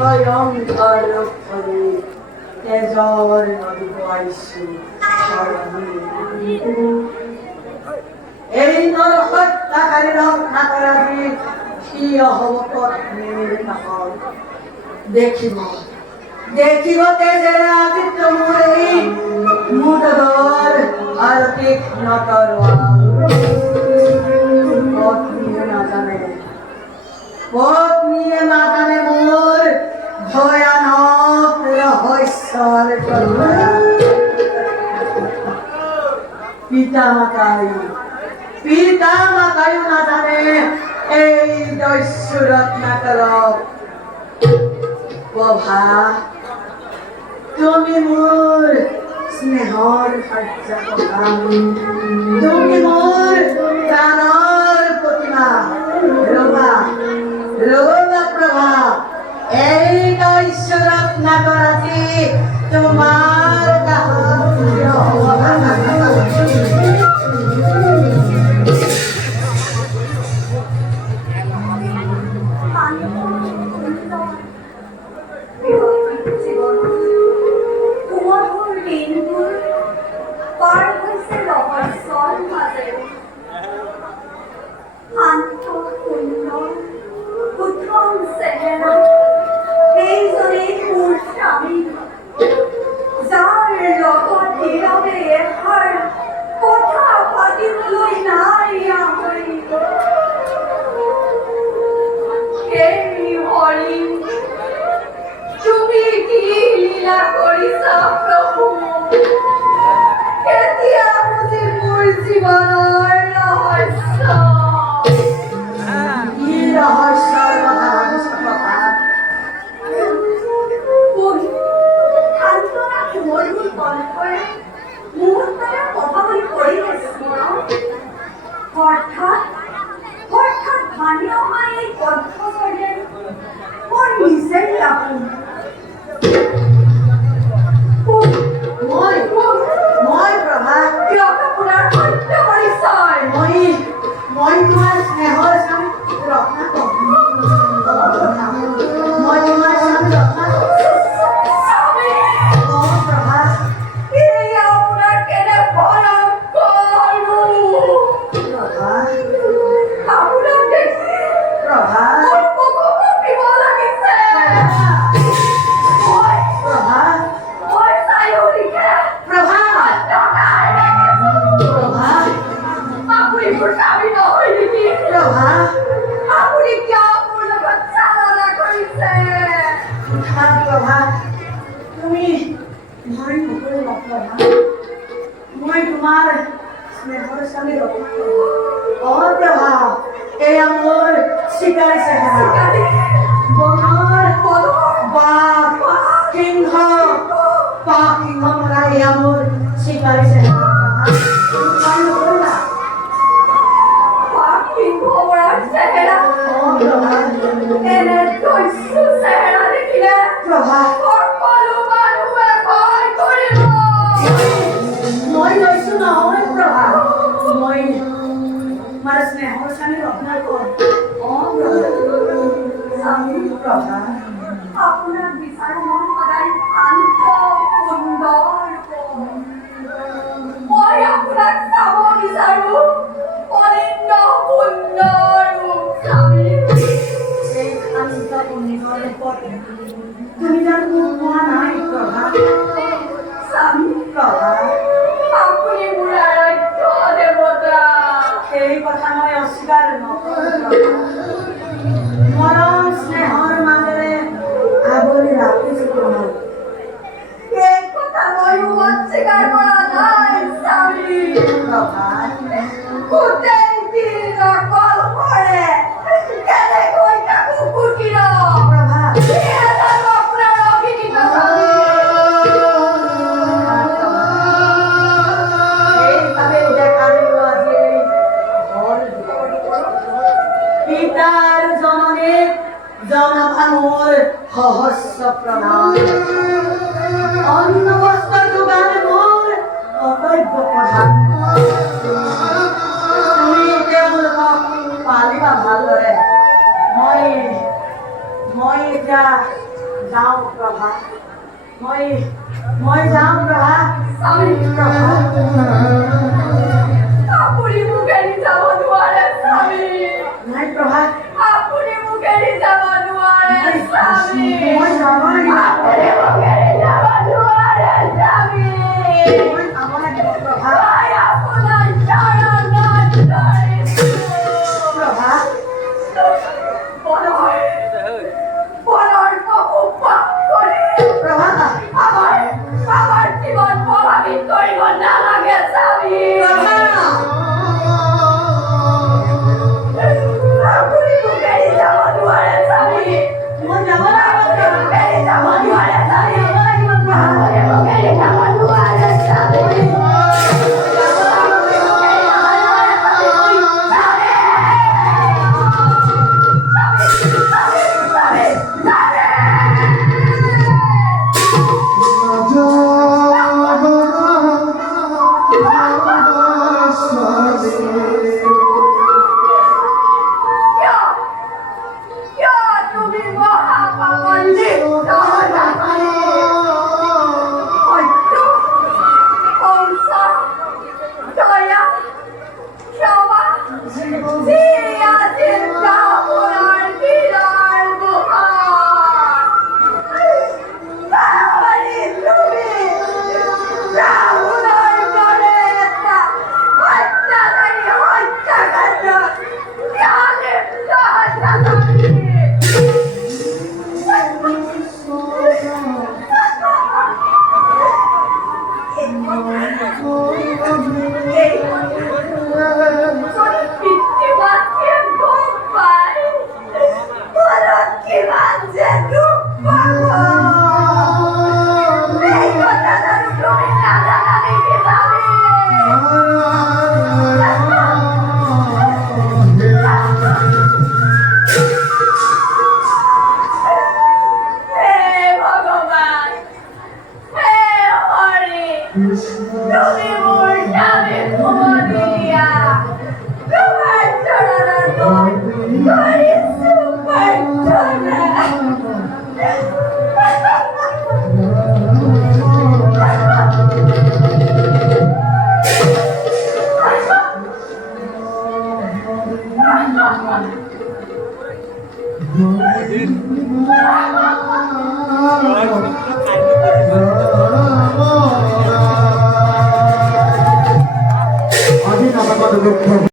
ভয়ংকৰ ৰূপৰে তেজৰ নদী বৈছো এই নৰহত্যাকাৰী ৰত্নাকৰাজী থিয় হ'ব পত্নীৰ কাষত দেখিব তেজেৰে আবৃত মোৰ এই মুঠৰ আৰু তীক্ষ্ণ তৰোৱাল পত্নীয়ে নাজানে মোৰ ভয়ানক ৰহস্যৰ কথা পিতা মাতায়ো নাজানে এই দস্যু ৰত্নাকৰক প্ৰভা তুমি মোৰ স্নেহৰ সহ্য তুমি মোৰ প্ৰাণৰ প্ৰতিমা ৰবা প্ৰভা এই দস্যু ৰত্নাকৰাজী তোমাৰ কাষত মই তোমাৰ স্নেহৰ স্বামী এয়া মোৰ চিকাৰী চেহেৰা বনৰ সিংহ মৰা এয়া মোৰ চিকাৰী চেহেৰা আপনাৰ বিচাৰ মন সদায় শান্ত সুন্দৰ মই আপনাৰ চাব বিচাৰো অনিন্দ সুন্দৰ স্বামী এই শান্ত সুন্দৰ তুমি জানো মোক পোৱা নাই প্ৰভা স্বামী প্ৰভা আপুনি মোৰ আৰাধ্য দেৱতা এই কথা মই অস্বীকাৰ নকৰোঁ মৰম স্নেহৰ মাজেৰে আৱৰি ৰাখিছো তোমাক এই কথা মই অস্বীকাৰ কৰা নাই স্বামী গোটেই দিন অকল কৰে কেনেকৈ তাকো কুটিৰ প্ৰভা আপোনাৰ অভিনীত এইভাৱে দেখা দিলো আজি পিতাৰ জননীক জনাবা মোৰ সহস্ৰ প্ৰণাম অন্ন বস্ত্ৰ যোগান মোৰ কৰ্তব্য প্ৰধান তুমি তেওঁলোকক পালিবা ভালদৰে মই এতিয়া যাও প্ৰভা মই যাও প্ৰভা স্বামী প্ৰভা আপুনি মোক এৰি যাব নোৱাৰে স্বামী নাই প্ৰভা আপুনি মোক এৰি যাব নোৱাৰে স্বামী মই যাব লাগিব আপুনি মোক এৰি যাব নোৱাৰে স্বামী মই যাব লাগিব প্ৰভা মই আপোনাৰ চৰণত ধৰিছোঁ প্ৰভা পৰৰ চকু পাপ কৰি প্ৰভা আমাৰ জীৱন প্ৰভাৱিত কৰিব নালাগে স্বামী আপুনি মোক এৰি যাব নোৱাৰে স্বামী মই যাব লাগিব মোক এৰি যাব নোৱাৰে স্বামী যাব লাগিব প্ৰভা আপুনি মোক এৰি যাব নোৱাৰে স্বামী তুমি মহাপাপন্ডিত Amin apa